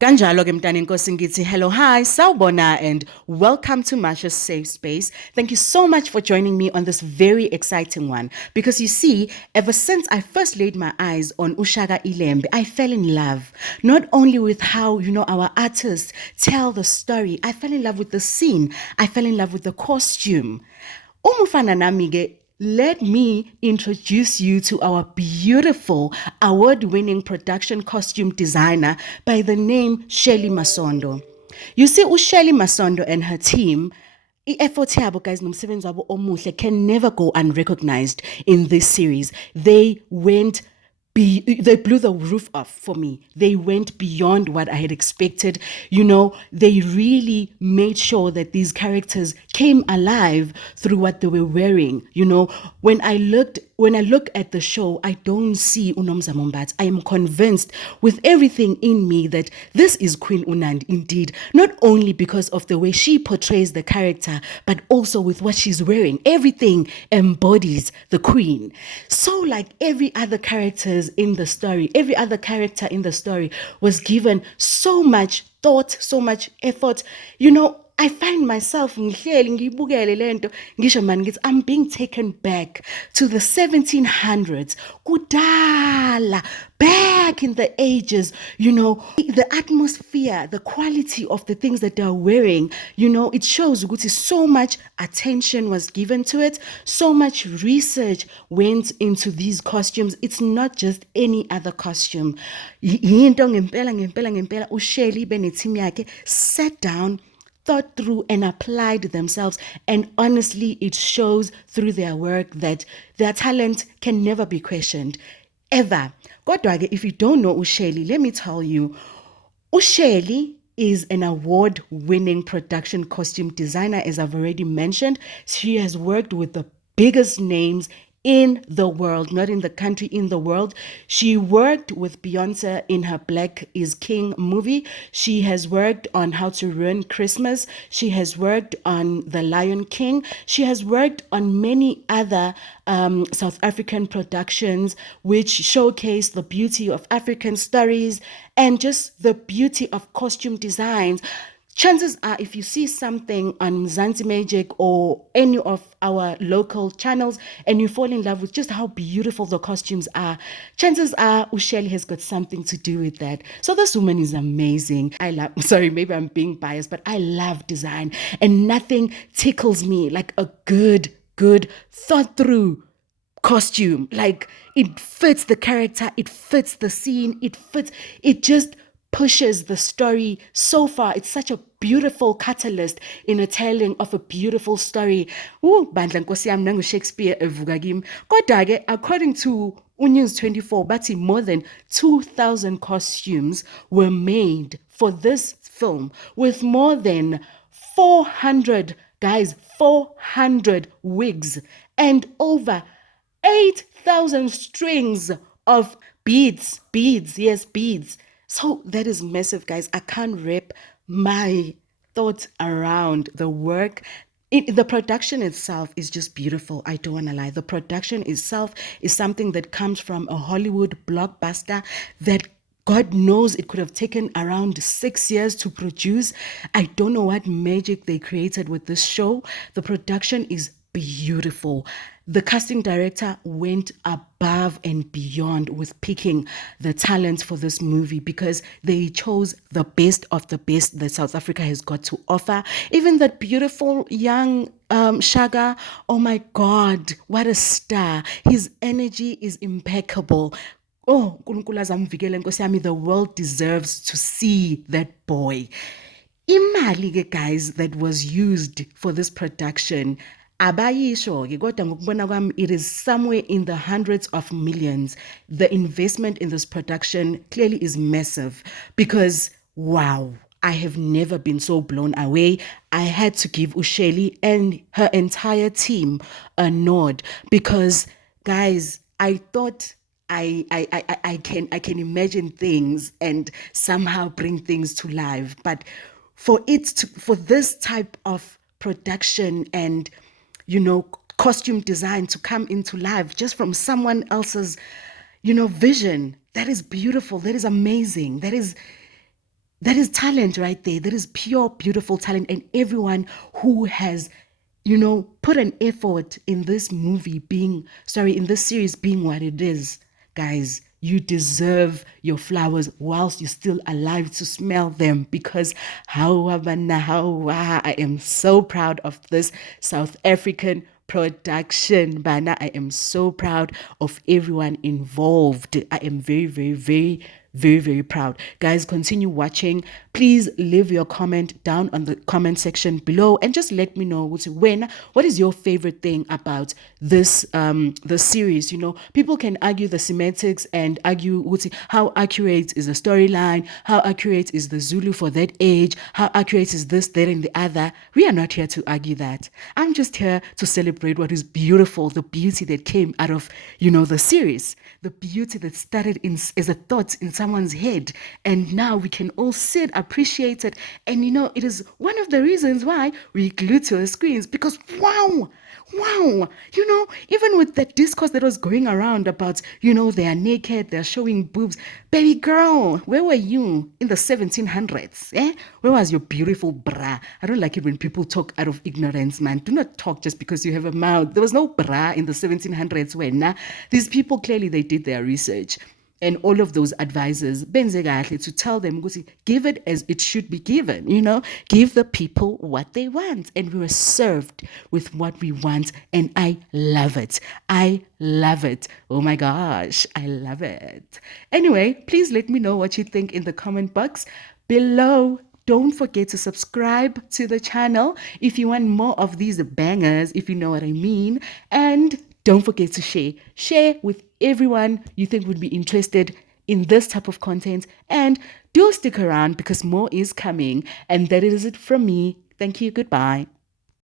Kanjalo ke mntana inkosi ngithi hello, hi, sawubona, and welcome to Masha's Safe Space. Thank you so much for joining me on this very exciting one. Because you see, ever since I first laid my eyes on uShaka Ilembe, I fell in love. Not only with how, our artists tell the story, I fell in love with the scene. I fell in love with the costume. Umufana nami let me introduce you to our beautiful award-winning production costume designer by the name Sheli Masondo. You see, uSheli Masondo and her team, i-effort yabo guys nomsebenzi wabo omuhle can never go unrecognized in this series. They blew the roof off for me. They went beyond what I had expected. They really made sure that these characters came alive through what they were wearing. When I look at the show, I don't see Unomza Mombat. I am convinced with everything in me that this is Queen Unand indeed, not only because of the way she portrays the character, but also with what she's wearing. Everything embodies the queen. So like every other character in the story was given so much thought, so much effort. I find myself I'm being taken back to the 1700s, kudala, back in the ages. The atmosphere, the quality of the things that they're wearing, it shows so much attention was given to it, so much research went into these costumes. It's not just any other costume. uSheli beneteam yakhe sat down, thought through and applied themselves, and honestly it shows through their work that their talent can never be questioned ever. Kodwa-ke, if you don't know uSheli, let me tell you, uSheli is an award-winning production costume designer. As I've already mentioned, she has worked with the biggest names in the world, not in the country, in the world. She worked with Beyonce in her Black is King movie. She has worked on How to Ruin Christmas. She has worked on The Lion King. She has worked on many other South African productions which showcase the beauty of African stories and just the beauty of costume designs. Chances are, if you see something on Mzansi Magic or any of our local channels and you fall in love with just how beautiful the costumes are, chances are uSheli has got something to do with that. So this woman is amazing. Maybe I'm being biased, but I love design, and nothing tickles me like a good thought through costume. Like, it fits the character, it fits the scene, it just pushes the story so far. It's such a beautiful catalyst in a telling of a beautiful story. Bandla Nkosi yami nangu Shakespeare evuka kimi. Kodwa-ke, according to uNews 24, bathi more than 2,000 costumes were made for this film, with more than 400 wigs and over 8,000 strings of beads. So that is massive, guys. I can't wrap my thoughts around the work. The production itself is just beautiful. I don't want to lie. The production itself is something that comes from a Hollywood blockbuster that God knows it could have taken around 6 years to produce. I don't know what magic they created with this show. The production is beautiful. The casting director went above and beyond with picking the talent for this movie because they chose the best of the best that South Africa has got to offer. Even that beautiful young Shaka, oh my God, what a star. His energy is impeccable. Oh, uNkulunkulu azamvikele Nkosi yami, the world deserves to see that boy. Imali, guys, that was used for this production, abayisho-ke kodwa ngokubona kwami, it is somewhere in the hundreds of millions. The investment in this production clearly is massive because, wow, I have never been so blown away. I had to give uSheli and her entire team a nod because, guys, I thought I can imagine things and somehow bring things to life, but for this type of production and costume design to come into life just from someone else's vision. That is beautiful. That is amazing. That is talent right there. That is pure, beautiful talent. And everyone who has, put an effort in this in this series being what it is, guys, you deserve your flowers whilst you're still alive to smell them, because I am so proud of this South African production. Bana, I am so proud of everyone involved. I am very, very, very, very, very proud. Guys, continue watching. Please leave your comment down on the comment section below and just let me know what is your favorite thing about this the series. People can argue the semantics and argue how accurate is the storyline, how accurate is the Zulu for that age, how accurate is this, that, and the other. We are not here to argue that. I'm just here to celebrate what is beautiful, the beauty that came out of, the series, the beauty that started as a thought in someone's head. And now we can all sit, appreciate it. And, it is one of the reasons why we glued to our screens, because wow, even with that discourse that was going around about, they are naked, they're showing boobs. Baby girl, where were you in the 1700s? Where was your beautiful bra? I don't like it when people talk out of ignorance, man. Do not talk just because you have a mouth. There was no bra in the 1700s when these people, clearly they did their research. And all of those advisors, benze kahle, to tell them, give it as it should be given, give the people what they want. And we were served with what we want. And I love it. I love it. Oh my gosh, I love it. Anyway, please let me know what you think in the comment box below. Don't forget to subscribe to the channel if you want more of these bangers, if you know what I mean. And don't forget to share. Share with everyone you think would be interested in this type of content. And do stick around because more is coming. And that is it from me. Thank you. Goodbye.